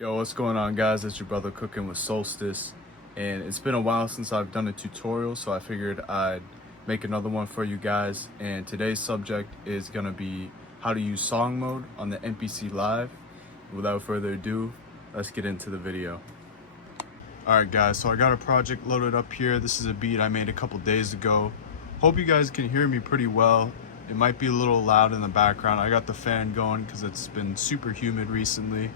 Yo, what's going on, guys? It's your brother Cooking with Solstice, and it's been a while since I've done a tutorial, so I figured I'd make another one for you guys. And today's subject is gonna be how to use song mode on the MPC Live. Without further ado, let's get into the video. Alright guys, so I got a project loaded up here. This is a beat I made a couple days ago. Hope you guys can hear me pretty well. It might be a little loud in the background. I got the fan going because it's been super humid recently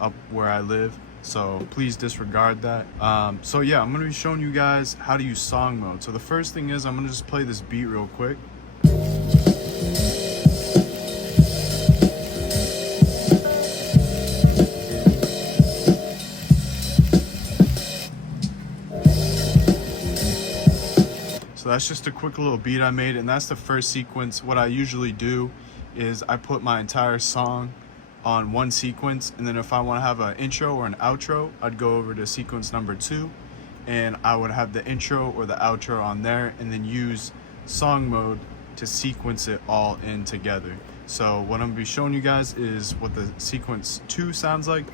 up where I live, so please disregard that. So yeah, I'm gonna be showing you guys how to use song mode. So the first thing is I'm gonna just play this beat real quick. So that's just a quick little beat I made, and that's the first sequence. What I usually do is I put my entire song on one sequence, and then if I want to have an intro or an outro, I'd go over to sequence number 2 and I would have the intro or the outro on there, and then use song mode to sequence it all in together. So what I'm gonna be showing you guys is what the sequence 2 sounds like.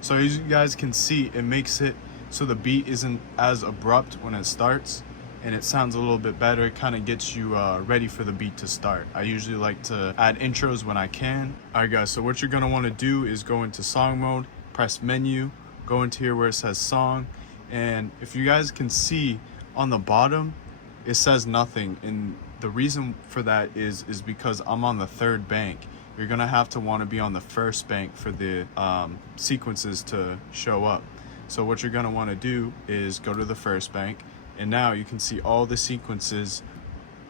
So as you guys can see, it makes it so the beat isn't as abrupt when it starts, and it sounds a little bit better. It kind of gets you ready for the beat to start. I usually like to add intros when I can. Alright guys, so what you're gonna want to do is go into song mode, press menu, go into here where it says song, and if you guys can see on the bottom, it says nothing, and the reason for that is because I'm on the third bank. You're gonna have to want to be on the first bank for the sequences to show up. So what you're gonna want to do is go to the first bank, and now you can see all the sequences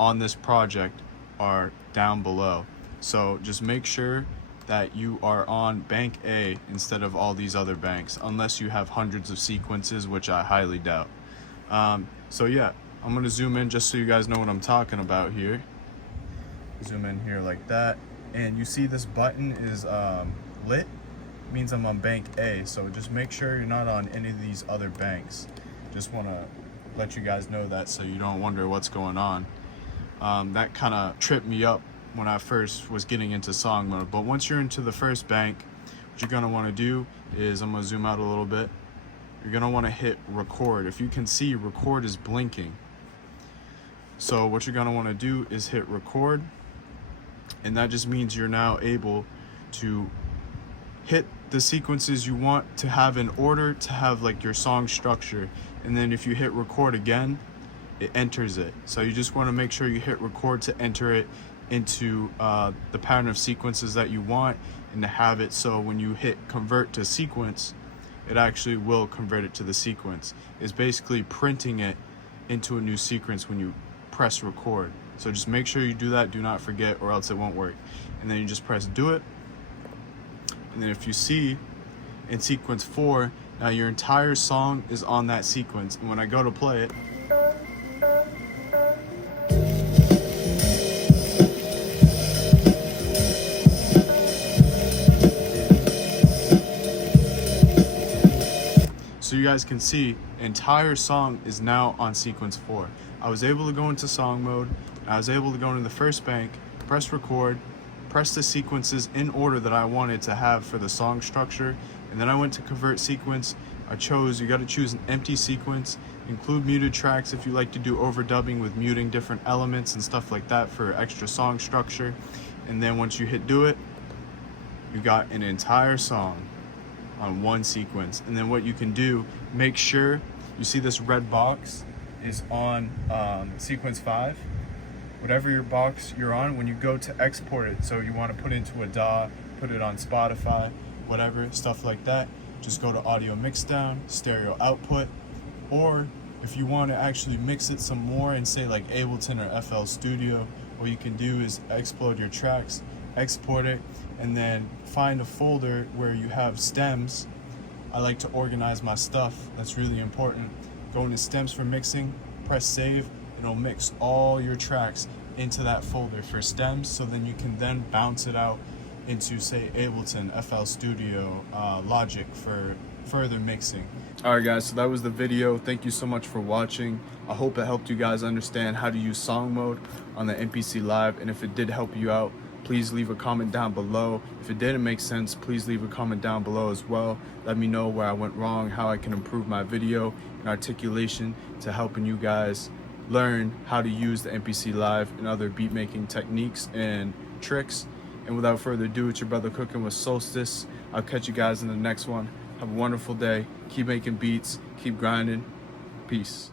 on this project are down below. So just make sure that you are on bank A instead of all these other banks, unless you have hundreds of sequences, which I highly doubt. So yeah, I'm gonna zoom in just so you guys know what I'm talking about here. Zoom in here like that, and you see this button is lit, means I'm on bank A. So just make sure you're not on any of these other banks. Just want to let you guys know that so you don't wonder what's going on. That kind of tripped me up when I first was getting into song mode. But once you're into the first bank, what you're going to want to do is, I'm going to zoom out a little bit, you're going to want to hit record. If you can see, record is blinking. So what you're going to want to do is hit record, and that just means you're now able to hit the sequences you want to have in order to have like your song structure. And then if you hit record again, it enters it. So you just want to make sure you hit record to enter it into the pattern of sequences that you want, and to have it so when you hit convert to sequence, it actually will convert it to the sequence. It's basically printing it into a new sequence when you press record. So just make sure you do that, do not forget, or else it won't work. And then you just press do it. And then if you see in sequence 4, now your entire song is on that sequence. And when I go to play it, so you guys can see, entire song is now on sequence 4. I was able to go into song mode, I was able to go into the first bank, press record, press the sequences in order that I wanted to have for the song structure, and then I went to convert sequence. I chose, you got to choose an empty sequence, include muted tracks if you like to do overdubbing with muting different elements and stuff like that for extra song structure. And then once you hit do it, you got an entire song on one sequence. And then what you can do, make sure you see this red box is on sequence 5. Whatever your box you're on, when you go to export it, so you want to put it into a DAW, put it on Spotify, whatever, stuff like that, just go to audio mixdown, stereo output, or if you want to actually mix it some more and say like Ableton or FL Studio, what you can do is explode your tracks, export it, and then find a folder where you have stems. I like to organize my stuff, that's really important. Go into stems for mixing, press save, it'll mix all your tracks into that folder for stems, so then you can then bounce it out into, say, Ableton, FL Studio, Logic for further mixing. Alright guys, so that was the video. Thank you so much for watching. I hope it helped you guys understand how to use song mode on the MPC Live, and if it did help you out, please leave a comment down below. If it didn't make sense, please leave a comment down below as well. Let me know where I went wrong, how I can improve my video and articulation to helping you guys learn how to use the MPC Live and other beat making techniques and tricks. And without further ado, it's your brother Cooking with Solstice. I'll catch you guys in the next one. Have a wonderful day. Keep making beats. Keep grinding. Peace.